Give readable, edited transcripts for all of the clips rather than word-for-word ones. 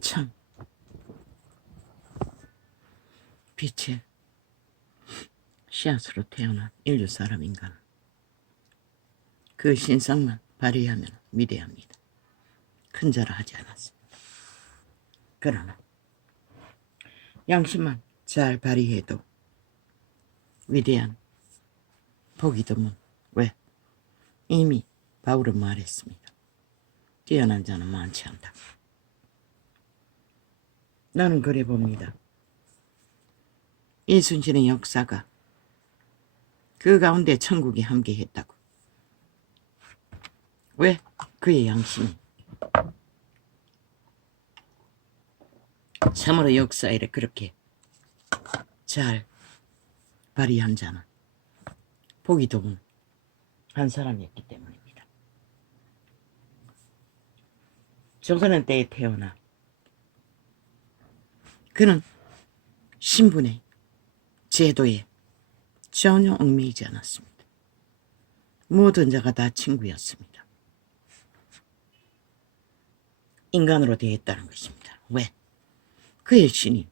참 빛의 씨앗으로 태어난 인류 사람인간, 그 신상만 발휘하면 위대합니다. 큰 자라 하지 않았습니다. 그러나 양심만 잘 발휘해도 위대한 복이 드문. 왜? 이미 바울은 말했습니다. 뛰어난 자는 많지 않다. 나는 그래 봅니다. 이순신의 역사가 그 가운데 천국이 함께했다고. 왜? 그의 양심이 참으로 역사에 그렇게 잘 발휘한 자는 복이 드문 한 사람이었기 때문입니다. 조선은 때에 태어나 그는 신분의 제도에 전혀 얽매이지 않았습니다. 모든 자가 다 친구였습니다. 인간으로 대했다는 것입니다. 왜? 그의 신이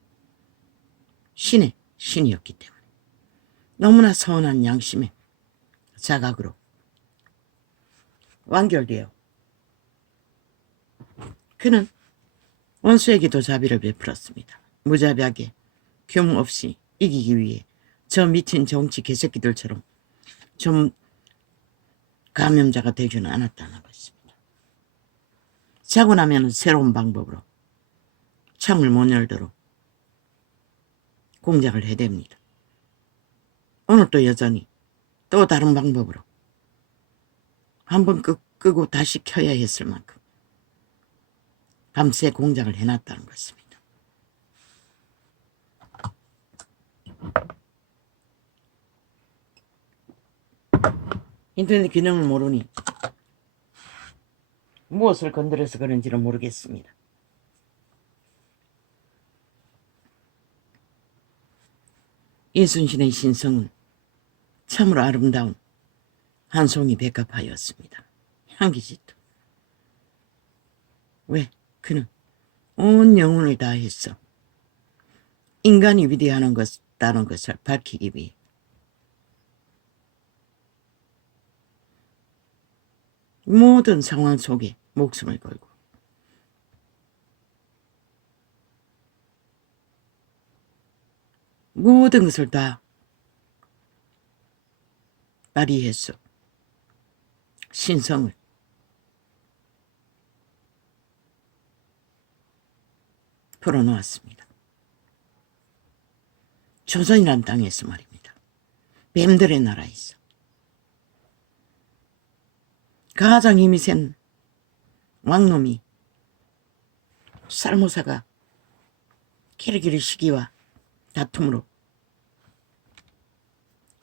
신의 신이었기 때문에. 너무나 선한 양심의 자각으로 완결되어 그는 원수에게도 자비를 베풀었습니다. 무자비하게 교훈 없이 이기기 위해 저 미친 정치 개새끼들처럼 좀 감염자가 되지는 않았다는 것입니다. 자고 나면 새로운 방법으로 창을 못 열도록 공작을 해댑니다. 오늘 또 여전히 또 다른 방법으로 한번 끄고 다시 켜야 했을 만큼 밤새 공작을 해놨다는 것입니다. 인터넷 기능을 모르니 무엇을 건드려서 그런지는 모르겠습니다. 이순신의 신성은 참으로 아름다운 한 송이 백합화였습니다. 향기짓도. 왜? 그는 온 영혼을 다했어 인간이 위대하는 것다는 것을 밝히기 위해 모든 상황 속에 목숨을 걸고 모든 것을 다 발휘했어. 신성을 풀어놓았습니다. 조선이란 땅에서 말입니다. 뱀들의 나라에서 가장 힘이 센 왕놈이 살모사가 키르기르 시기와 다툼으로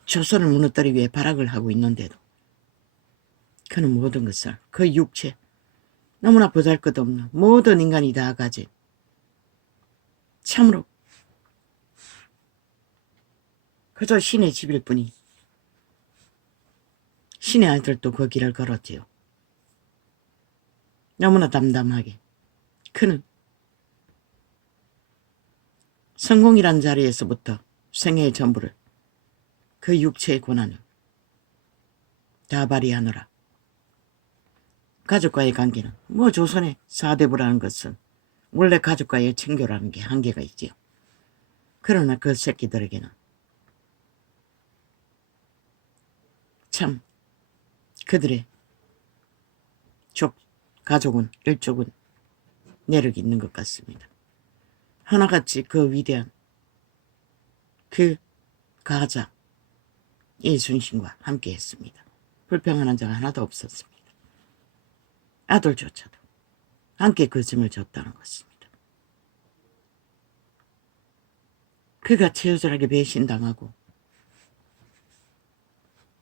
조선을 무너뜨리기 위해 발악을 하고 있는데도 그는 모든 것을 그 육체 너무나 보잘것없는 모든 인간이 다 가진 참으로 그저 신의 집일 뿐이 신의 아들도 그 길을 걸었지요. 너무나 담담하게 그는 성공이란 자리에서부터 생애의 전부를 그 육체의 고난을 다 발휘하느라 가족과의 관계는 조선의 사대부라는 것은 원래 가족과의 친교라는 게 한계가 있지요. 그러나 그 새끼들에게는 참 그들의 가족은 일족은 내력이 있는 것 같습니다. 하나같이 그 위대한 그 가자 이순신과 함께 했습니다. 불평하는 자가 하나도 없었습니다. 아들조차도 함께 그 짐을 졌다는 것입니다. 그가 처절하게 배신당하고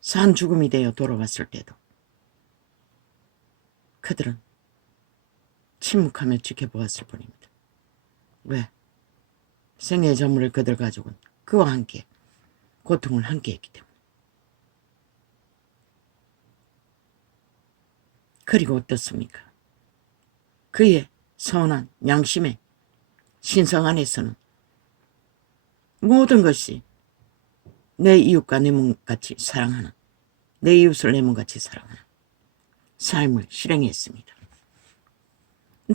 산 죽음이 되어 돌아왔을 때도 그들은 침묵하며 지켜보았을 뿐입니다. 왜? 생애의 전물을 그들 가족은 그와 함께 고통을 함께 했기 때문에. 그리고 어떻습니까? 그의 선한 양심의 신성 안에서는 모든 것이 내 이웃과 내 몸같이 사랑하는, 내 이웃을 내 몸같이 사랑하는 삶을 실행했습니다.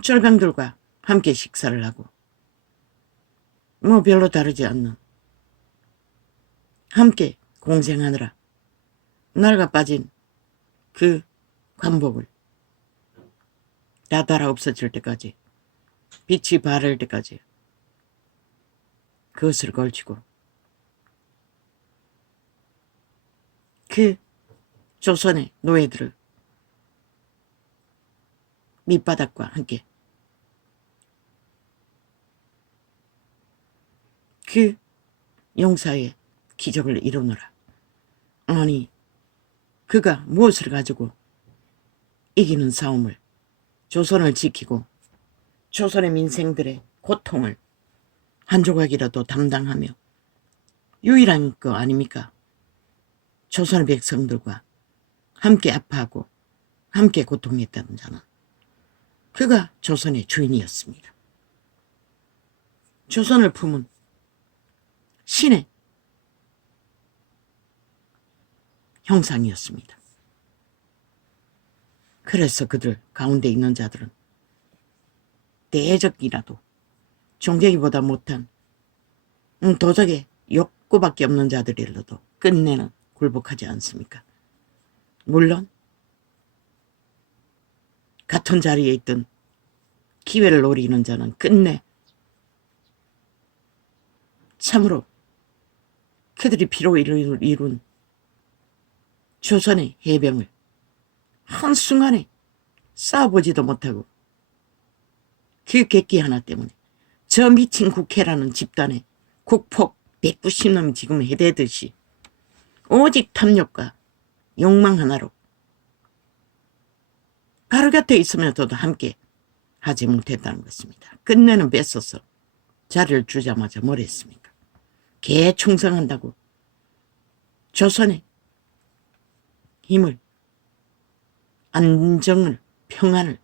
철강들과 함께 식사를 하고 별로 다르지 않는, 함께 공생하느라 낡아 빠진 그 관복을 다 달아 없어질 때까지, 빛이 바랄 때까지 그것을 걸치고 그 조선의 노예들을 밑바닥과 함께 그 용사의 기적을 이루느라, 아니 그가 무엇을 가지고 이기는 싸움을, 조선을 지키고 조선의 민생들의 고통을 한 조각이라도 담당하며 유일한 거 아닙니까? 조선의 백성들과 함께 아파하고 함께 고통했다는 자는 그가 조선의 주인이었습니다. 조선을 품은 신의 형상이었습니다. 그래서 그들 가운데 있는 자들은 대적이라도 존경이보다 못한 도적의 욕구밖에 없는 자들이라도 끝내는 굴복하지 않습니까? 물론 같은 자리에 있던 기회를 노리는 자는 끝내 참으로 그들이 피로 이룬 조선의 해병을 한순간에 싸워보지도 못하고 그 객기 하나 때문에 저 미친 국회라는 집단에 국폭 190놈이 지금 해대듯이 오직 탐욕과 욕망 하나로 바로 곁에 있으면서도 함께 하지 못했다는 것입니다. 끝내는 뺏어서 자리를 주자마자 뭘 했습니까? 개 충성한다고 조선의 힘을, 안정을, 평안을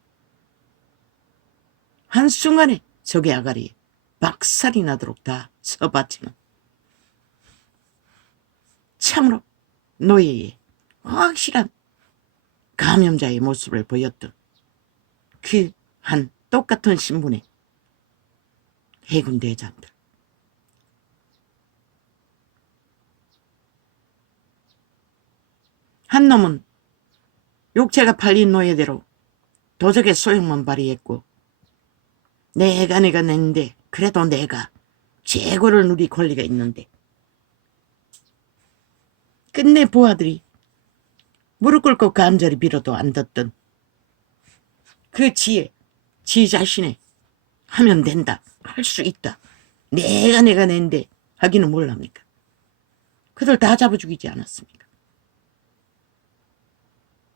한순간에 적의 아가리에 박살이 나도록 다 써바치는 참으로 노예의 확실한 감염자의 모습을 보였던 그 한 똑같은 신분의 해군 대장들. 한 놈은 육체가 팔린 노예대로 도적의 소용만 발휘했고, 내가 냈는데 그래도 내가 최고를 누릴 권리가 있는데, 끝내 부하들이 무릎 꿇고 간절히 빌어도 안 듣던 그 지혜, 지 자신의 하면 된다, 할 수 있다, 내가 냈는데 하기는 뭘 합니까? 그들 다 잡아 죽이지 않았습니까?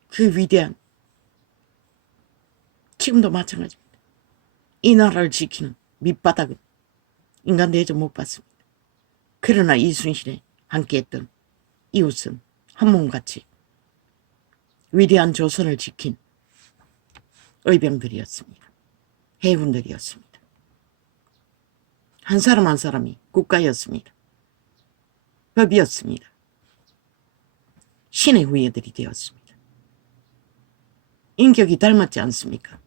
그 위대한, 지금도 마찬가지입니다. 이 나라를 지키는 밑바닥은 인간 대접 못 받습니다. 그러나 이순신에 함께했던 이웃은 한 몸같이 위대한 조선을 지킨 의병들이었습니다. 해군들이었습니다. 한 사람 한 사람이 국가였습니다. 법이었습니다. 신의 후예들이 되었습니다. 인격이 닮았지 않습니까?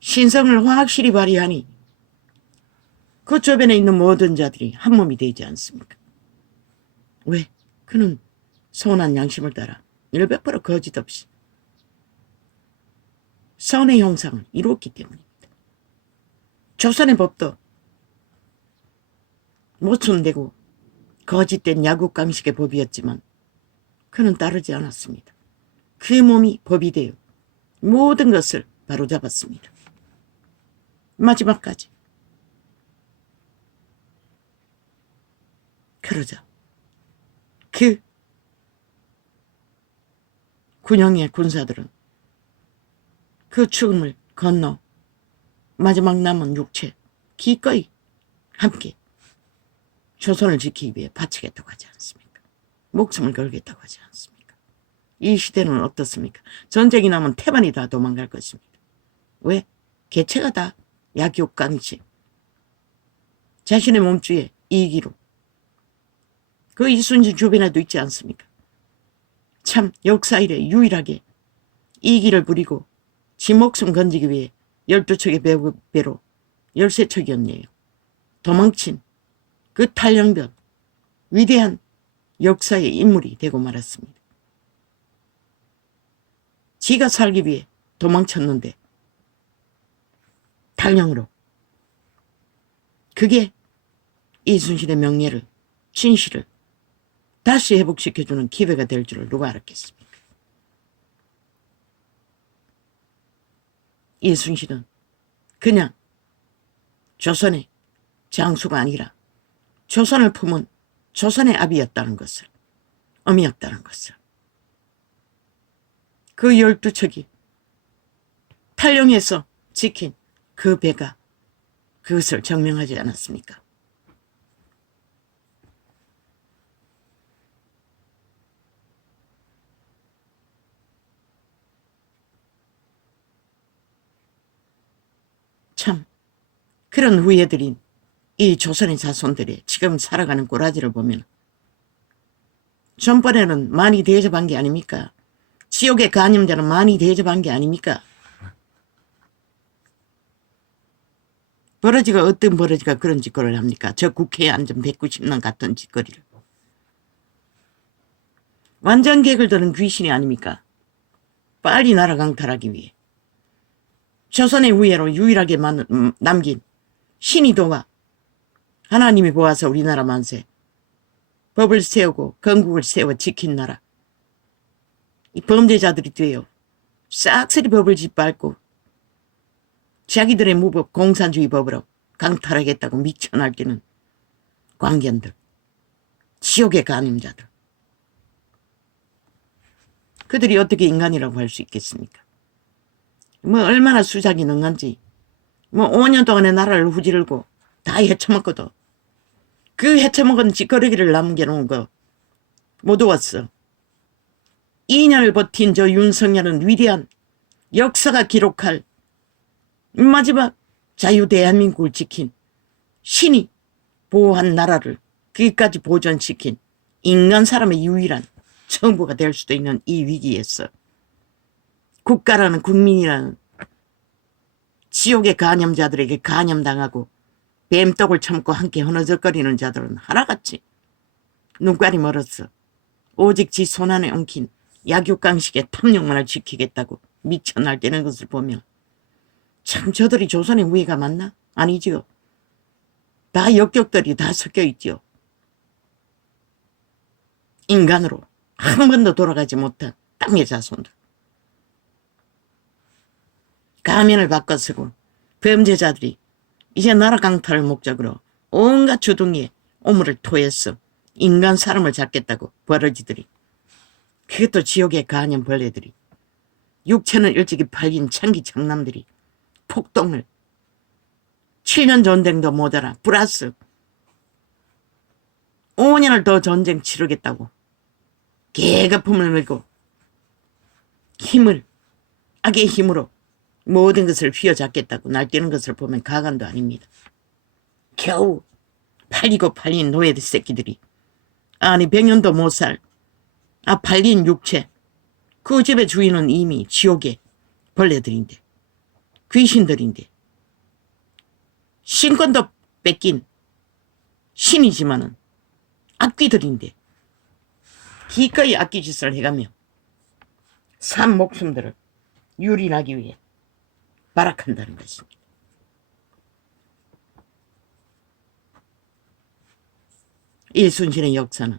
신성을 확실히 발휘하니 그 주변에 있는 모든 자들이 한 몸이 되지 않습니까? 왜? 그는 선한 양심을 따라 100% 거짓 없이 선의 형상을 이루었기 때문입니다. 조선의 법도 모순되고 거짓된 야국강식의 법이었지만 그는 따르지 않았습니다. 그 몸이 법이 되어 모든 것을 바로잡았습니다. 마지막까지. 그러자 그 군영의 군사들은 그 죽음을 건너 마지막 남은 육체 기꺼이 함께 조선을 지키기 위해 바치겠다고 하지 않습니까? 목숨을 걸겠다고 하지 않습니까? 이 시대는 어떻습니까? 전쟁이 나면 태반이 다 도망갈 것입니다. 왜? 개체가 다 약육강식. 자신의 몸주에 이기로. 그 이순신 주변에도 있지 않습니까? 참 역사 이래 유일하게 이기를 부리고 지 목숨 건지기 위해 12척의 배로 13척이었네요. 도망친 그 탈영변 위대한 역사의 인물이 되고 말았습니다. 지가 살기 위해 도망쳤는데 탈영으로. 그게 이순신의 명예를 진실을 다시 회복시켜주는 기회가 될 줄을 누가 알았겠습니까? 이순신은 그냥 조선의 장수가 아니라 조선을 품은 조선의 아비였다는 것을, 어미였다는 것을. 그 12척이 탈영에서 지킨 그 배가 그것을 증명하지 않았습니까? 참 그런 후예들인 이 조선의 자손들이 지금 살아가는 꼬라지를 보면 전번에는 많이 대접한 게 아닙니까? 지옥의 간임자는 많이 대접한 게 아닙니까? 버러지가 어떤 버러지가 그런 짓거리를 합니까? 저 국회에 앉은 190년 같은 짓거리를. 완전 객을 드는 귀신이 아닙니까? 빨리 나라 강탈하기 위해. 조선의 후예로 유일하게 남긴 신이 도와 하나님이 보아서 우리나라 만세. 법을 세우고 건국을 세워 지킨 나라. 이 범죄자들이 되어 싹쓸이 법을 짓밟고 자기들의 무법 공산주의 법으로 강탈하겠다고 미쳐 날뛰는 광견들. 지옥의 간임자들. 그들이 어떻게 인간이라고 할 수 있겠습니까? 뭐 얼마나 수작이 능한지. 뭐 5년 동안에 나라를 후지르고 다 헤쳐먹거든. 그 헤쳐먹은 짓거리기를 남겨놓은 거 못 왔어. 2년을 버틴 저 윤석열은 위대한 역사가 기록할 마지막 자유 대한민국을 지킨 신이 보호한 나라를 거기까지 보존시킨 인간 사람의 유일한 정부가 될 수도 있는 이 위기에서 국가라는 국민이라는 지옥의 간염자들에게 간염당하고 뱀떡을 참고 함께 허너적거리는 자들은 하나같이 눈깔이 멀었어. 오직 지 손안에 엉킨 약육강식의 탐욕만을 지키겠다고 미쳐 날뛰는 것을 보면 참 저들이 조선의 후예가 맞나? 아니지요. 다 역격들이 다 섞여 있지요. 인간으로 한 번도 돌아가지 못한 땅의 자손들. 가면을 바꿔 쓰고 범죄자들이 이제 나라 강탈을 목적으로 온갖 주둥이에 오물을 토했어. 인간 사람을 잡겠다고 버러지들이. 그것도 지옥의 간염 벌레들이. 육체는 일찍이 팔린 창기 장남들이 폭동을 7년 전쟁도 모자라 플러스 5년을 더 전쟁 치르겠다고 계급품을 밀고 힘을 악의 힘으로 모든 것을 휘어잡겠다고 날뛰는 것을 보면 가관도 아닙니다. 겨우 팔리고 팔린 노예들 새끼들이 아니 100년도 못 살 팔린 육체 그 집의 주인은 이미 지옥의 벌레들인데 귀신들인데 신권도 뺏긴 신이지만은 악귀들인데 기꺼이 악귀짓을 해가며 산 목숨들을 유린하기 위해 발악한다는 것입니다. 이순신의 역사는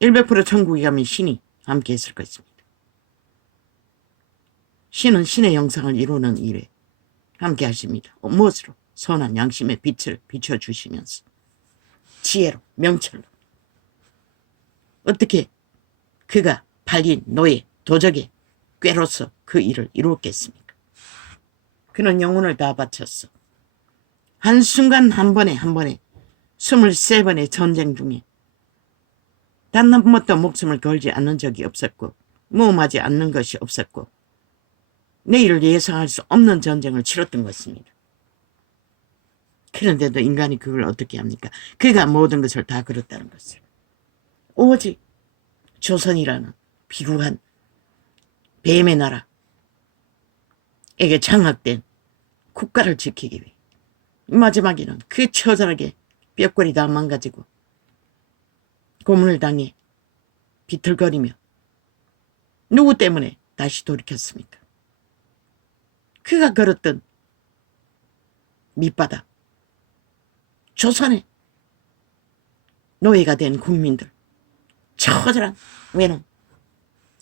100% 천국에 가면 신이 함께 했을 것입니다. 신은 신의 영상을 이루는 일에 함께 하십니다. 무엇으로? 선한 양심의 빛을 비춰주시면서 지혜로 명철로 어떻게 그가 팔린 노예 도적의 꾀로서 그 일을 이루었겠습니까? 그는 영혼을 다 바쳤어. 한순간 한 번에 23번의 전쟁 중에 단 한 번도 목숨을 걸지 않는 적이 없었고 모험하지 않는 것이 없었고 내일을 예상할 수 없는 전쟁을 치렀던 것입니다. 그런데도 인간이 그걸 어떻게 합니까? 그가 모든 것을 다 그렸다는 것을. 오직 조선이라는 비굴한 뱀의 나라에게 장악된 국가를 지키기 위해 마지막에는 그 처절하게 뼈골이 다 망가지고 고문을 당해 비틀거리며 누구 때문에 다시 돌이켰습니까? 그가 걸었던 밑바닥, 조선의 노예가 된 국민들, 처절한 외놈,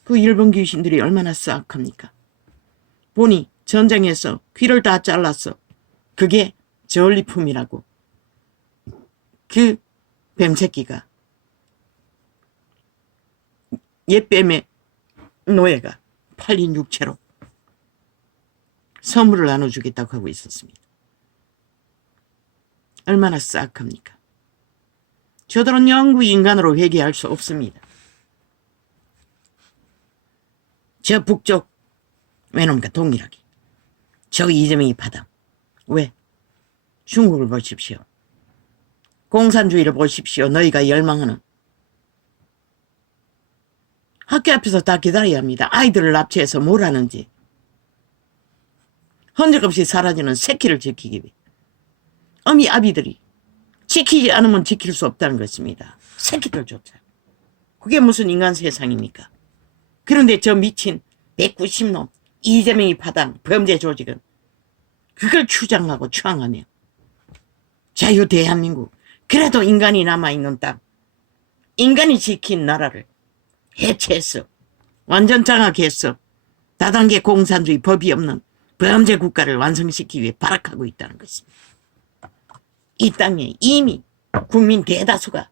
그 일본 귀신들이 얼마나 싹합니까? 보니 전쟁에서 귀를 다 잘랐어. 그게 전리품이라고. 그 뱀새끼가, 옛뱀의 노예가 팔린 육체로 선물을 나눠주겠다고 하고 있었습니다. 얼마나 싹합니까? 저들은 영구 인간으로 회귀할 수 없습니다. 저 북쪽 외놈과 동일하게 저 이재명이 바다. 왜? 중국을 보십시오. 공산주의를 보십시오. 너희가 열망하는. 학교 앞에서 다 기다려야 합니다. 아이들을 납치해서 뭘 하는지. 흔적 없이 사라지는 새끼를 지키기 위해. 어미 아비들이 지키지 않으면 지킬 수 없다는 것입니다. 새끼들조차. 그게 무슨 인간 세상입니까? 그런데 저 미친 190놈 이재명이 파당 범죄 조직은 그걸 주장하고 추앙하며 자유 대한민국, 그래도 인간이 남아있는 땅, 인간이 지킨 나라를 해체했어. 완전 장악했어. 다단계 공산주의 법이 없는 범죄 국가를 완성시키기 위해 발악하고 있다는 것입니다. 이 땅에 이미 국민 대다수가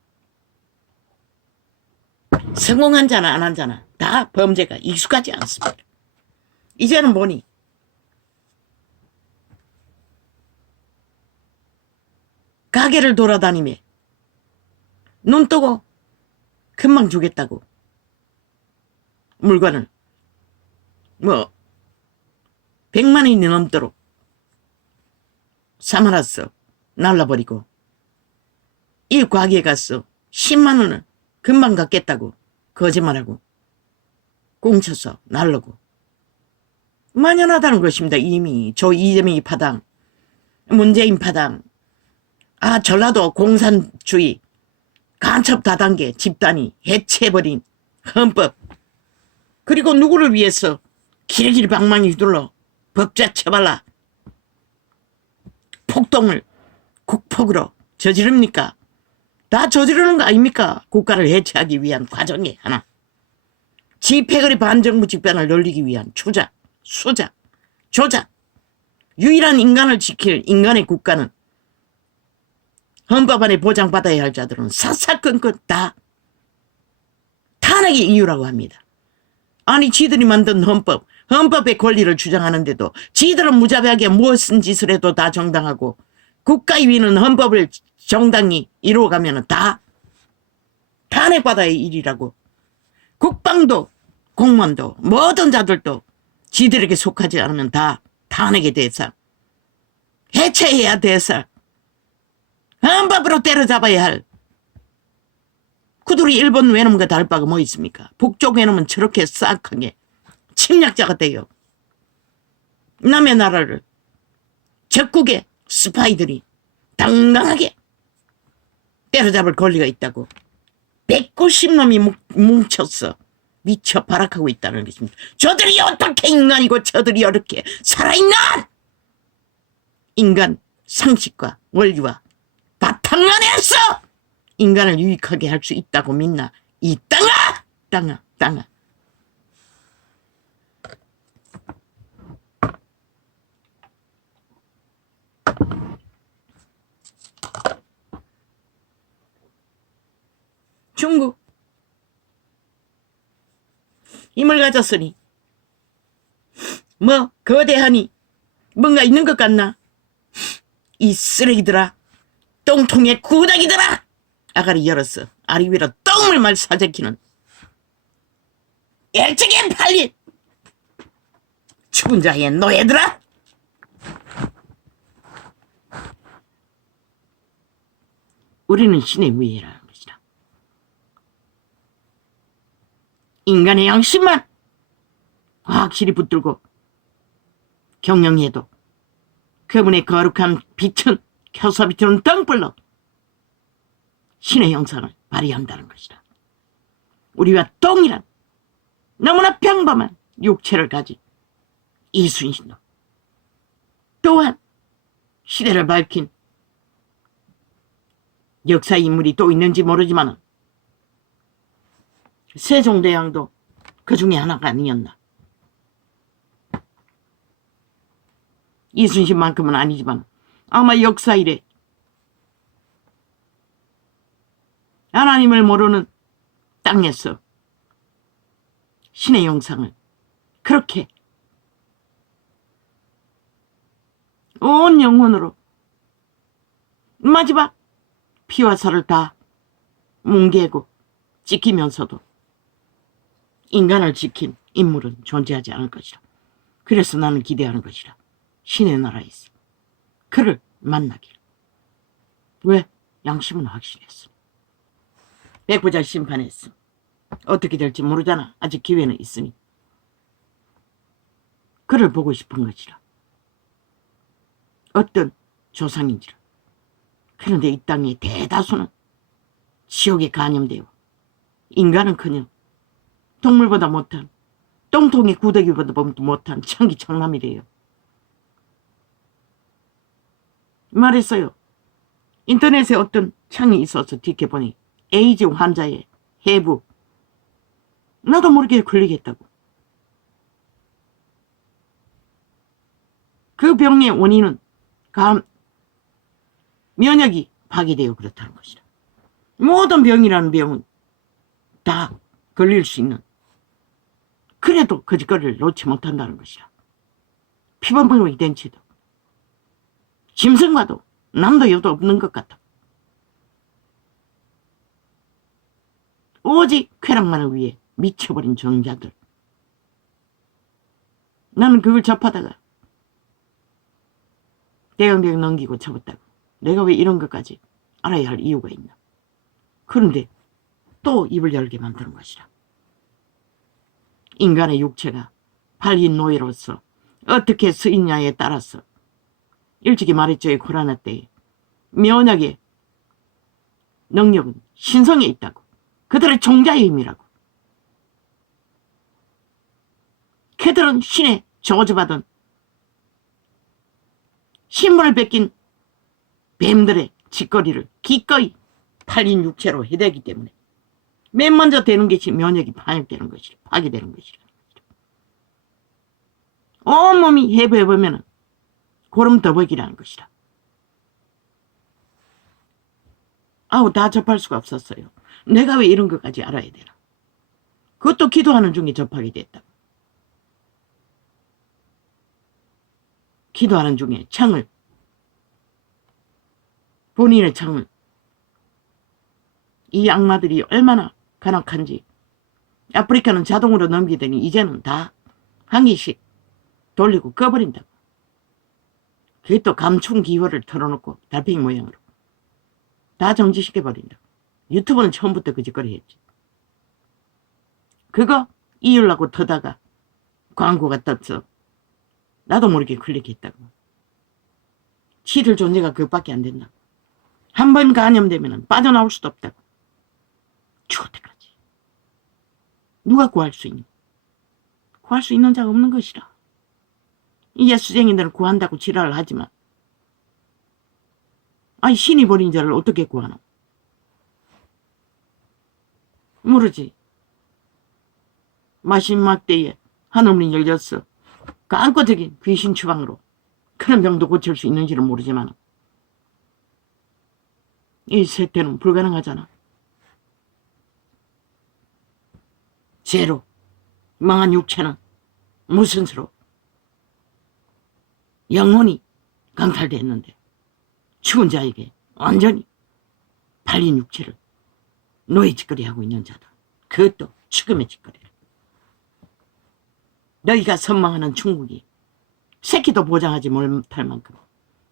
성공한 자나 안 한 자나 다 범죄가 익숙하지 않습니다. 이제는 보니 가게를 돌아다니며 눈 뜨고 금방 주겠다고 물건을 100만 원이 넘도록 사말았어. 날라버리고 이 가게에 가서 10만 원을 금방 갖겠다고 거짓말하고 꽁쳐서 날르고 만연하다는 것입니다. 이미 저 이재명이 파당, 문재인 파당, 전라도 공산주의 간첩 다단계 집단이 해체해버린 헌법, 그리고 누구를 위해서 길길 방망이 휘둘러 법자 처발라 폭동을 국폭으로 저지릅니까? 다 저지르는 거 아닙니까? 국가를 해체하기 위한 과정의 하나. 지패거리 반정부 집단을 늘리기 위한 추작, 수작, 조작. 유일한 인간을 지킬 인간의 국가는 헌법 안에 보장받아야 할 자들은 사사건건 다 탄핵의 이유라고 합니다. 아니 지들이 만든 헌법의 권리를 주장하는데도 지들은 무자비하게 무엇은 짓을 해도 다 정당하고 국가의 위는 헌법을 정당히 이루어가면 다 탄핵받아야 할 일이라고. 국방도 공무원도 모든 자들도 지들에게 속하지 않으면 다 탄핵의 대상, 해체해야 대상, 헌법으로 때려잡아야 할. 그들이 일본 외놈과 다를 바가 뭐 있습니까? 북쪽 외놈은 저렇게 싹하게 침략자가 돼요. 남의 나라를 적국의 스파이들이 당당하게 때려잡을 권리가 있다고 190놈이 뭉쳤어. 미쳐 발악하고 있다는 것입니다. 저들이 어떻게 인간이고 저들이 어떻게 살아있나? 인간 상식과 원리와 바탕 안에서 인간을 유익하게 할 수 있다고 믿나? 이 땅아. 중국 힘을 가졌으니 뭐 거대하니 뭔가 있는 것 같나? 이 쓰레기들아, 똥통에 구닥이들아, 아가리 열었어. 아리 위로 똥을 말 사재키는 일찍이 팔린 죽은 자의 노예들아! 우리는 신의 위에라는 것이라. 인간의 양심만 확실히 붙들고 경영해도 그분의 거룩한 빛은 켜서 비추는 등불로 신의 형상을 발휘한다는 것이다. 우리와 동일한 너무나 평범한 육체를 가진 이순신도 또한 시대를 밝힌 역사 인물이 또 있는지 모르지만 세종대왕도 그 중에 하나가 아니었나. 이순신만큼은 아니지만 아마 역사 이래 하나님을 모르는 땅에서 신의 영상을 그렇게 온 영혼으로 마지막 피와 살을 다 뭉개고 지키면서도 인간을 지킨 인물은 존재하지 않을 것이라. 그래서 나는 기대하는 것이라. 신의 나라에서 그를 만나기를. 왜? 양심은 확실했어. 백부자 심판했어. 어떻게 될지 모르잖아. 아직 기회는 있으니. 그를 보고 싶은 것이라. 어떤 조상인지라. 그런데 이 땅의 대다수는 지옥에 간염되어 인간은커녕 동물보다 못한, 똥통의 구더기보다 못한 천기천남이래요. 말했어요. 인터넷에 어떤 창이 있어서 뒤켜보니 에이즈 환자의 해부. 나도 모르게 걸리겠다고. 그 병의 원인은 면역이 파괴되어 그렇다는 것이다. 모든 병이라는 병은 다 걸릴 수 있는, 그래도 거짓거리를 놓지 못한다는 것이다. 피범벅이 된 채도 짐승과도 남도 여도 없는 것 같아. 오직 쾌락만을 위해 미쳐버린 정자들. 나는 그걸 접하다가 대강대강 넘기고 접었다고. 내가 왜 이런 것까지 알아야 할 이유가 있나. 그런데 또 입을 열게 만드는 것이라. 인간의 육체가 팔린 노예로서 어떻게 쓰이냐에 따라서 일찍이 말했죠. 이 코로나 때에 면역의 능력은 신성에 있다고. 그들의 종자의 힘이라고. 그들은 신의 저주받은 신분을 뺏긴 뱀들의 짓거리를 기꺼이 팔린 육체로 해대기 때문에 맨 먼저 되는 것이 면역이 파괴되는 것이라. 파괴되는 것이라. 온몸이 해부해보면 고름더벅이라는 것이라. 아우, 다 접할 수가 없었어요. 내가 왜 이런 것까지 알아야 되나. 그것도 기도하는 중에 접하게 됐다. 기도하는 중에 창을, 본인의 창을, 이 악마들이 얼마나 간악한지. 아프리카는 자동으로 넘기더니 이제는 다 한 개씩 돌리고 꺼버린다고. 그게 또 감춘 기호를 털어놓고 달팽이 모양으로 다 정지시켜버린다고. 유튜브는 처음부터 그 짓거리 했지. 그거 이으려고 터다가 광고가 떴어. 나도 모르게 클릭했다고. 치를 존재가 그것밖에 안 된다. 한 번 감염되면 빠져나올 수도 없다고. 죽을 때까지. 누가 구할 수 있니? 구할 수 있는 자가 없는 것이라. 이 예수쟁이들을 구한다고 지랄을 하지만, 아니 신이 버린 자를 어떻게 구하노? 모르지. 마지막 때에 하늘문이 열렸어. 그 안고적인 귀신 추방으로 그런 병도 고칠 수 있는지는 모르지만 이 세태는 불가능하잖아. 죄로 망한 육체는 무슨 수로 영혼이 강탈됐는데 죽은 자에게 완전히 팔린 육체를 노예 짓거리 하고 있는 자다. 그것도 죽음의 짓거리를. 너희가 선망하는 중국이 새끼도 보장하지 못할 만큼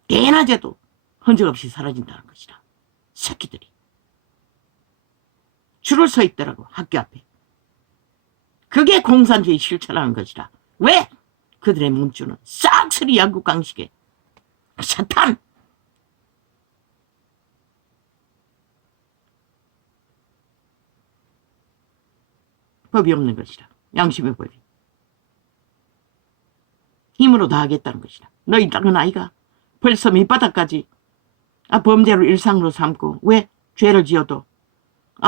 대낮에도 흔적 없이 사라진다는 것이다. 새끼들이 줄을 서 있더라고, 학교 앞에. 그게 공산주의 실천하는 것이다. 왜? 그들의 문주는 싹쓸이 양국강식의 사탄! 법이 없는 것이다. 양심의 법이. 힘으로 다 하겠다는 것이다. 너희 땅은 아이가 벌써 밑바닥까지 범죄를 일상으로 삼고, 왜? 죄를 지어도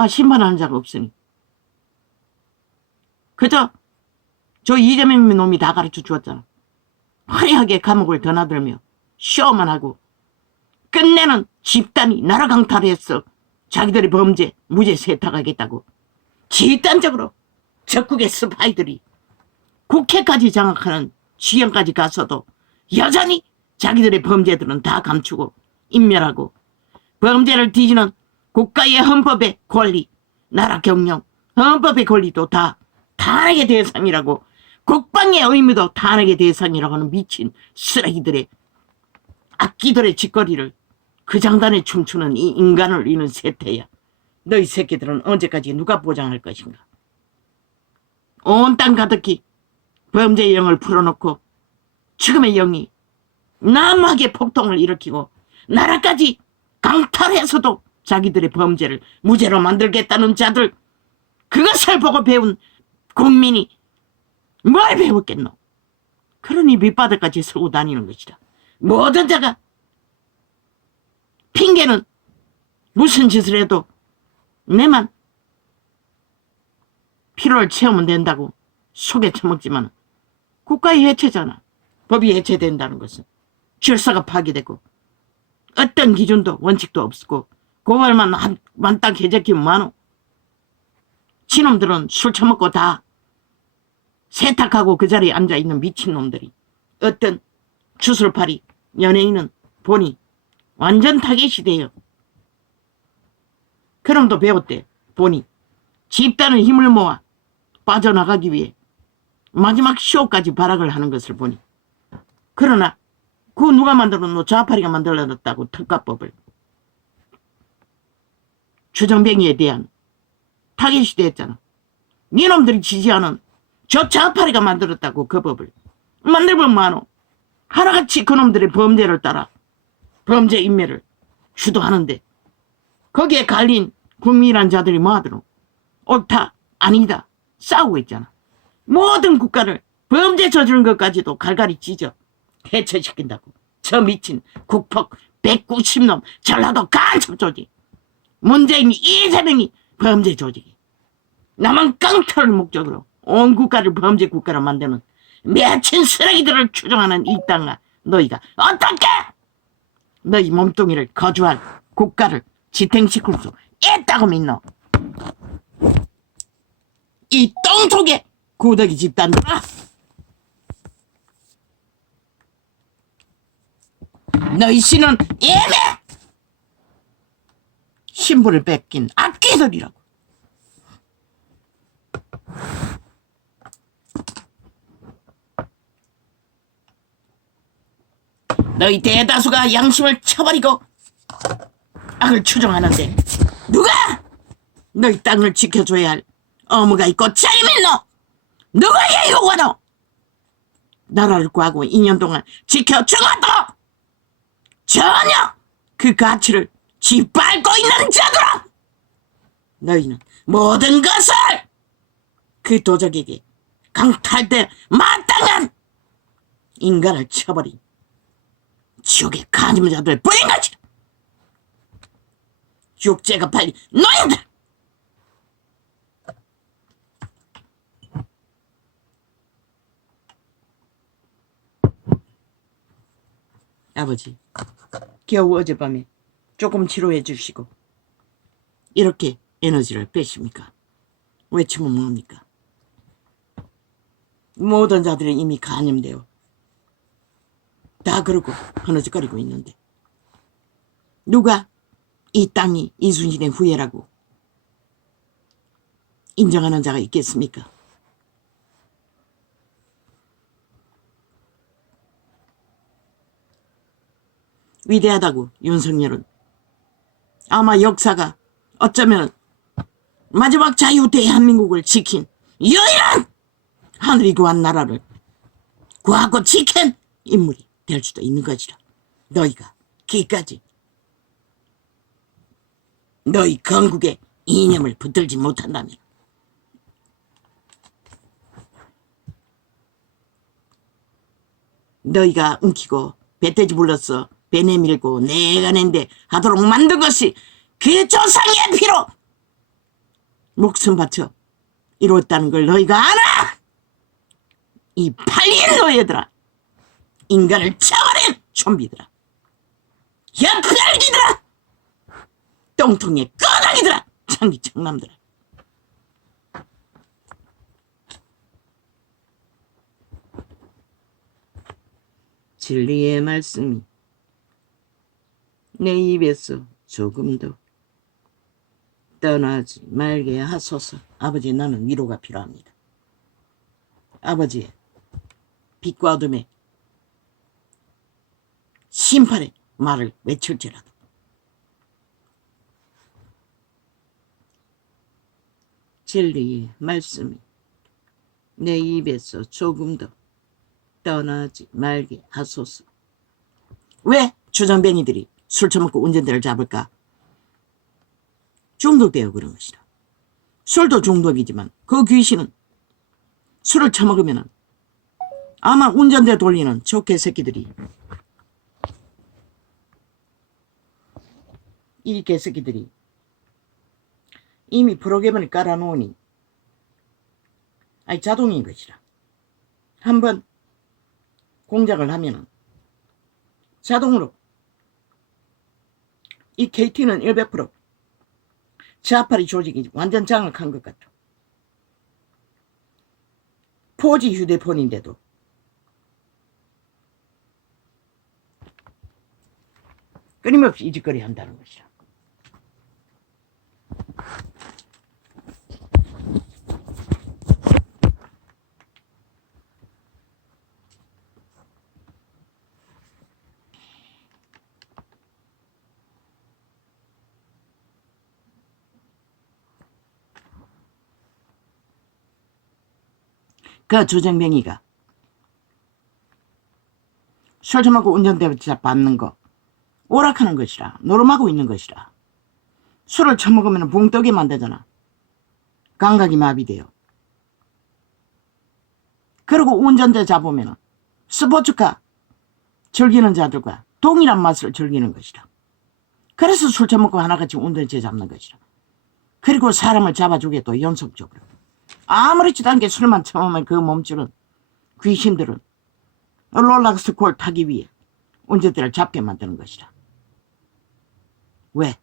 심판하는 자가 없으니. 그저 저 이재명 놈이 다 가르쳐 주었잖아. 화려하게 감옥을 드나들며 쇼만 하고 끝내는 집단이 나라 강탈했어. 자기들의 범죄 무죄 세탁하겠다고 집단적으로 적국의 스파이들이 국회까지 장악하는 지경까지 가서도 여전히 자기들의 범죄들은 다 감추고 인멸하고, 범죄를 뒤지는 국가의 헌법의 권리, 나라 경영, 헌법의 권리도 다 탄핵의 대상이라고, 국방의 의무도 탄핵의 대상이라고 하는 미친 쓰레기들의 악기들의 짓거리를 그 장단에 춤추는 이 인간을 이는 세태야. 너희 새끼들은 언제까지 누가 보장할 것인가? 온 땅 가득히 범죄의 영을 풀어놓고 지금의 영이 남하게 폭동을 일으키고 나라까지 강탈해서도 자기들의 범죄를 무죄로 만들겠다는 자들, 그것을 보고 배운 국민이 뭘 배웠겠노? 그러니 밑바닥까지 서고 다니는 것이다. 모든 자가 핑계는 무슨 짓을 해도 내만 피로를 채우면 된다고 속에 처먹지만, 국가의 해체잖아. 법이 해체된다는 것은 질서가 파괴되고 어떤 기준도 원칙도 없고 고발만 만땅 개새끼면 많어. 지놈들은 술 처먹고 다 세탁하고 그 자리에 앉아있는 미친놈들이, 어떤 주술파리 연예인은 보니 완전 타겟이 돼요. 그놈도 배웠대. 보니 집단의 힘을 모아 빠져나가기 위해 마지막 쇼까지 발악을 하는 것을 보니. 그러나 그거 누가 만들었노? 좌파리가 만들어놨다고, 특가법을. 주정뱅이에 대한 타겟이 됐잖아. 니놈들이 지지하는 저 좌파리가 만들었다고, 그 법을. 만들면 많어. 하나같이 그놈들의 범죄를 따라 범죄 인멸을 주도하는데 거기에 갈린 국민이란 자들이 뭐하더노? 옳다 아니다 싸우고 있잖아. 모든 국가를 범죄 저지른 것까지도 갈갈이 찢어 해체시킨다고. 저 미친 국폭 190놈 전라도 간첩 조직, 문재인이 이재명이 범죄 조직이, 남한 깡털을 목적으로 온 국가를 범죄 국가로 만드는 미친 쓰레기들을 추종하는 이 땅아, 너희가 어떻게 너희 몸뚱이를 거주할 국가를 지탱시킬 수 있다고 믿노? 이 똥속에 구더기 집단들아, 너희 씨는 이미 신부를 뺏긴 악귀들이라고. 너희 대다수가 양심을 쳐버리고 악을 추종하는데 누가 너희 땅을 지켜줘야 할 의무가 있고 책임이 있노? 누구의 요구노? 나라를 구하고 2년 동안 지켜주고도 전혀 그 가치를 짓밟고 있는 자들아, 너희는 모든 것을 그 도적에게 강탈돼 마땅한 인간을 쳐버린 지옥의 간음자들 뿌린 것이다. 육제가 빨리 노인들! 아버지, 겨우 어젯밤에 조금 치료해 주시고 이렇게 에너지를 빼십니까? 외치면 뭐합니까? 모든 자들은 이미 간염되어 다 그러고 흐느적거리고 있는데 누가 이 땅이 이순신의 후예라고 인정하는 자가 있겠습니까? 위대하다고. 윤석열은 아마 역사가 어쩌면 마지막 자유 대한민국을 지킨 유일한 하늘이 구한 나라를 구하고 지킨 인물이 될 수도 있는 것이라. 너희가 기까지 너희 건국의 이념을 붙들지 못한다면 너희가 움키고 배돼지 불러서 배 내밀고 내가 낸데 하도록 만든 것이 그 조상의 피로 목숨 바쳐 이뤘다는 걸 너희가 알아? 이 팔린 노예들아, 인간을 쳐버린 좀비들아, 혀펴기들아, 똥통의 꺼덩이들아, 장기청남들아. 진리의 말씀이 내 입에서 조금도 떠나지 말게 하소서. 아버지, 나는 위로가 필요합니다. 아버지의 빛과 어둠의 심판의 말을 외칠지라도 진리의 말씀이 내 입에서 조금도 떠나지 말게 하소서. 왜 주정뱅이들이 술 처먹고 운전대를 잡을까? 중독되어 그런 것이다. 술도 중독이지만 그 귀신은 술을 처먹으면 아마 운전대 돌리는 저 개새끼들이, 이 개새끼들이 이미 프로그램을 깔아놓으니 아니 자동인 것이라. 한번 공작을 하면은 자동으로 이 KT는 100% 좌파리 조직이 완전 장악한 것 같아. 4G 휴대폰인데도 끊임없이 이 짓거리 한다는 것이라. 그 조정뱅이가 술 처먹고 운전대 받는 거 오락하는 것이라. 노름하고 있는 것이라. 술을 처먹으면 붕 떠게 만들잖아. 감각이 마비돼요. 그리고 운전대 잡으면 스포츠카 즐기는 자들과 동일한 맛을 즐기는 것이라. 그래서 술 처먹고 하나같이 운전대 잡는 것이라. 그리고 사람을 잡아주게 또 연속적으로. 아무렇지도 않게 술만 처먹으면 그 몸줄은, 귀신들은 롤락스콜 타기 위해 운전대를 잡게 만드는 것이라. 왜?